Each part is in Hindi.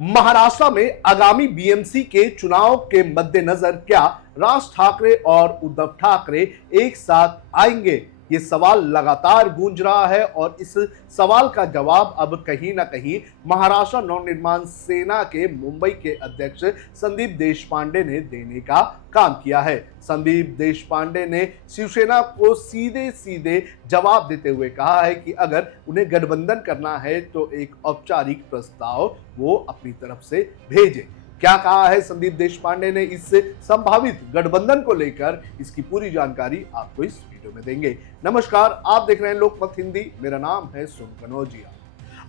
महाराष्ट्र में आगामी बीएमसी के चुनाव के मद्देनजर क्या राज ठाकरे और उद्धव ठाकरे एक साथ आएंगे? ये सवाल लगातार गूंज रहा है और इस सवाल का जवाब अब कहीं ना कहीं महाराष्ट्र नवनिर्माण सेना के मुंबई के अध्यक्ष संदीप देशपांडे ने देने का काम किया है। संदीप देशपांडे ने शिवसेना को सीधे सीधे जवाब देते हुए कहा है कि अगर उन्हें गठबंधन करना है तो एक औपचारिक प्रस्ताव वो अपनी तरफ से भेजे। क्या कहा है संदीप देशपांडे ने इस संभावित गठबंधन को लेकर, इसकी पूरी जानकारी आपको इस वीडियो में देंगे। नमस्कार, आप देख रहे हैं लोकमत हिंदी, मेरा नाम है सुन कनौजिया।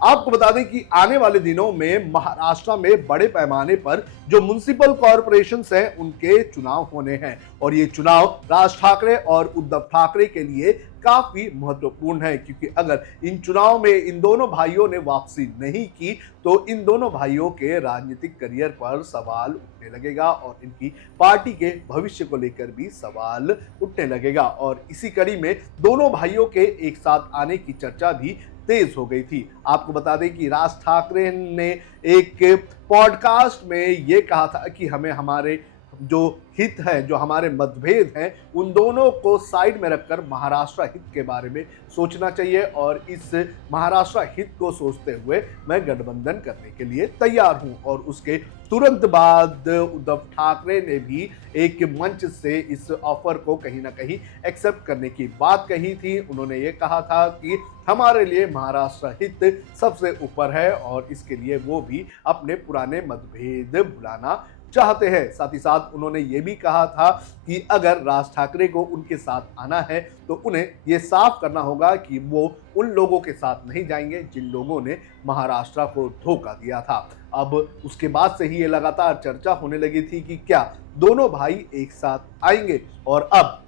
आपको बता दें कि आने वाले दिनों में महाराष्ट्र में बड़े पैमाने पर जो म्युनिसिपल कॉरपोरेशंस हैं उनके चुनाव होने हैं और ये चुनाव राज ठाकरे और उद्धव ठाकरे के लिए काफी महत्वपूर्ण है, क्योंकि अगर इन चुनाव में इन दोनों भाइयों ने वापसी नहीं की तो इन दोनों भाइयों के राजनीतिक करियर पर सवाल उठने लगेगा और इनकी पार्टी के भविष्य को लेकर भी सवाल उठने लगेगा। और इसी कड़ी में दोनों भाइयों के एक साथ आने की चर्चा भी तेज हो गई थी। आपको बता दें कि राज ठाकरे ने एक पॉडकास्ट में ये कहा था कि हमें हमारे जो हित है, जो हमारे मतभेद हैं, उन दोनों को साइड में रखकर महाराष्ट्र हित के बारे में सोचना चाहिए और इस महाराष्ट्र हित को सोचते हुए मैं गठबंधन करने के लिए तैयार हूं। और उसके तुरंत बाद उद्धव ठाकरे ने भी एक मंच से इस ऑफर को कहीं ना कहीं एक्सेप्ट करने की बात कही थी। उन्होंने ये कहा था कि हमारे लिए महाराष्ट्र हित सबसे ऊपर है और इसके लिए वो भी अपने पुराने मतभेद भुलाना चाहते हैं। साथ ही साथ उन्होंने ये भी कहा था कि अगर राज ठाकरे को उनके साथ आना है तो उन्हें ये साफ करना होगा कि वो उन लोगों के साथ नहीं जाएंगे जिन लोगों ने महाराष्ट्र को धोखा दिया था। अब उसके बाद से ही ये लगातार चर्चा होने लगी थी कि क्या दोनों भाई एक साथ आएंगे और अब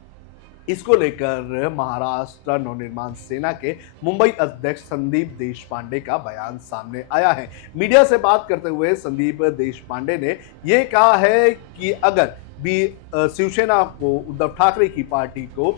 इसको लेकर महाराष्ट्र नवनिर्माण सेना के मुंबई अध्यक्ष संदीप देशपांडे का बयान सामने आया है। मीडिया से बात करते हुए संदीप देशपांडे ने यह कहा है कि अगर भी शिवसेना को, उद्धव ठाकरे की पार्टी को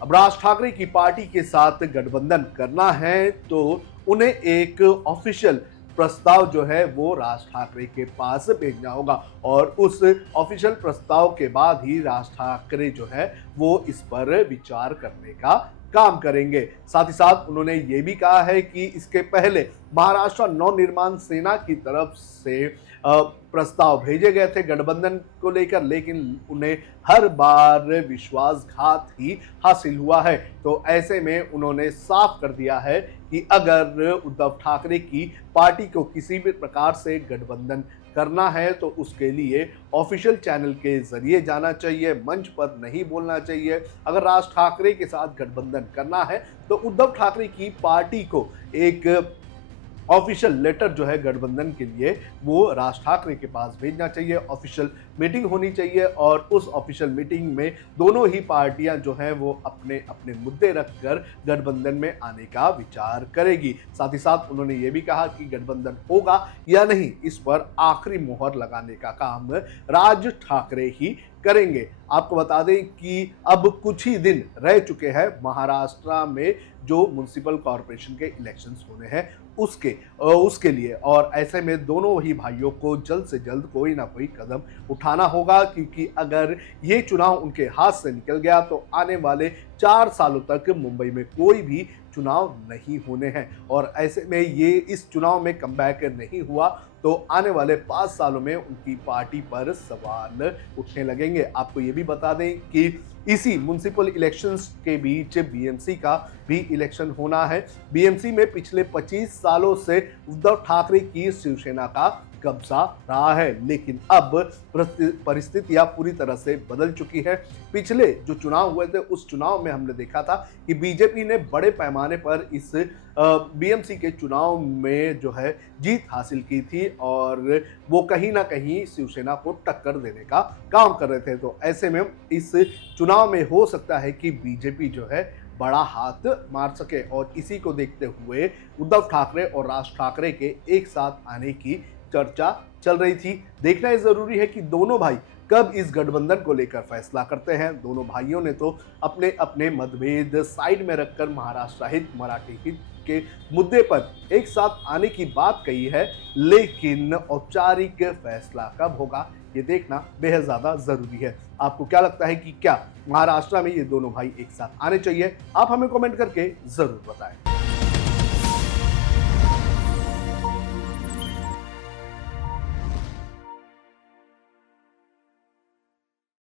अब राज ठाकरे की पार्टी के साथ गठबंधन करना है तो उन्हें एक ऑफिशियल प्रस्ताव जो है वो राज ठाकरे के पास भेजना होगा और उस ऑफिशियल प्रस्ताव के बाद ही राज ठाकरे जो है वो इस पर विचार करने का काम करेंगे। साथ ही साथ उन्होंने ये भी कहा है कि इसके पहले महाराष्ट्र नवनिर्माण सेना की तरफ से प्रस्ताव भेजे गए थे गठबंधन को लेकर, लेकिन उन्हें हर बार विश्वासघात ही हासिल हुआ है। तो ऐसे में उन्होंने साफ कर दिया है कि अगर उद्धव ठाकरे की पार्टी को किसी भी प्रकार से गठबंधन करना है तो उसके लिए ऑफिशियल चैनल के जरिए जाना चाहिए, मंच पर नहीं बोलना चाहिए। अगर राज ठाकरे के साथ गठबंधन करना है तो उद्धव ठाकरे की पार्टी को एक ऑफिशियल लेटर जो है गठबंधन के लिए वो राज ठाकरे के पास भेजना चाहिए। ऑफिशियल मीटिंग होनी चाहिए और उस ऑफिशियल मीटिंग में दोनों ही पार्टियां जो हैं वो अपने अपने मुद्दे रखकर गठबंधन में आने का विचार करेगी। साथ ही साथ उन्होंने ये भी कहा कि गठबंधन होगा या नहीं इस पर आखिरी मोहर लगाने का काम राज ठाकरे ही करेंगे। आपको बता दें कि अब कुछ ही दिन रह चुके हैं महाराष्ट्र में जो म्युनिसिपल कॉरपोरेशन के इलेक्शंस होने हैं उसके लिए, और ऐसे में दोनों ही भाइयों को जल्द से जल्द कोई ना कोई कदम उठाना होगा, क्योंकि अगर ये चुनाव उनके हाथ से निकल गया तो आने वाले 4 सालों तक मुंबई में कोई भी चुनाव नहीं होने हैं और ऐसे में ये इस चुनाव में कमबैक नहीं हुआ तो आने वाले 5 सालों में उनकी पार्टी पर सवाल उठने लगेंगे। आपको ये भी बता दें कि इसी म्युनिसिपल इलेक्शंस के बीच बीएमसी का भी इलेक्शन होना है। बीएमसी में पिछले 25 सालों से उद्धव ठाकरे की शिवसेना का कब्जा रहा है, लेकिन अब परिस्थितियां पूरी तरह से बदल चुकी है। पिछले जो चुनाव हुए थे उस चुनाव में हमने देखा था कि बीजेपी ने बड़े पैमाने पर इस बीएमसी के चुनाव में जो है जीत हासिल की थी और वो कहीं ना कहीं शिवसेना को टक्कर देने का काम कर रहे थे। तो ऐसे में इस चुनाव में हो सकता है कि बीजेपी जो है बड़ा हाथ मार सके और इसी को देखते हुए उद्धव ठाकरे और राज ठाकरे के एक साथ आने की चर्चा चल रही थी। देखना ये जरूरी है कि दोनों भाई कब इस गठबंधन को लेकर फैसला करते हैं। दोनों भाइयों ने तो अपने अपने मतभेद साइड में रखकर महाराष्ट्र हित, मराठी हित के मुद्दे पर एक साथ आने की बात कही है, लेकिन औपचारिक फैसला कब होगा ये देखना बेहद ज्यादा जरूरी है। आपको क्या लगता है कि क्या महाराष्ट्र में ये दोनों भाई एक साथ आने चाहिए? आप हमें कमेंट करके जरूर बताएं।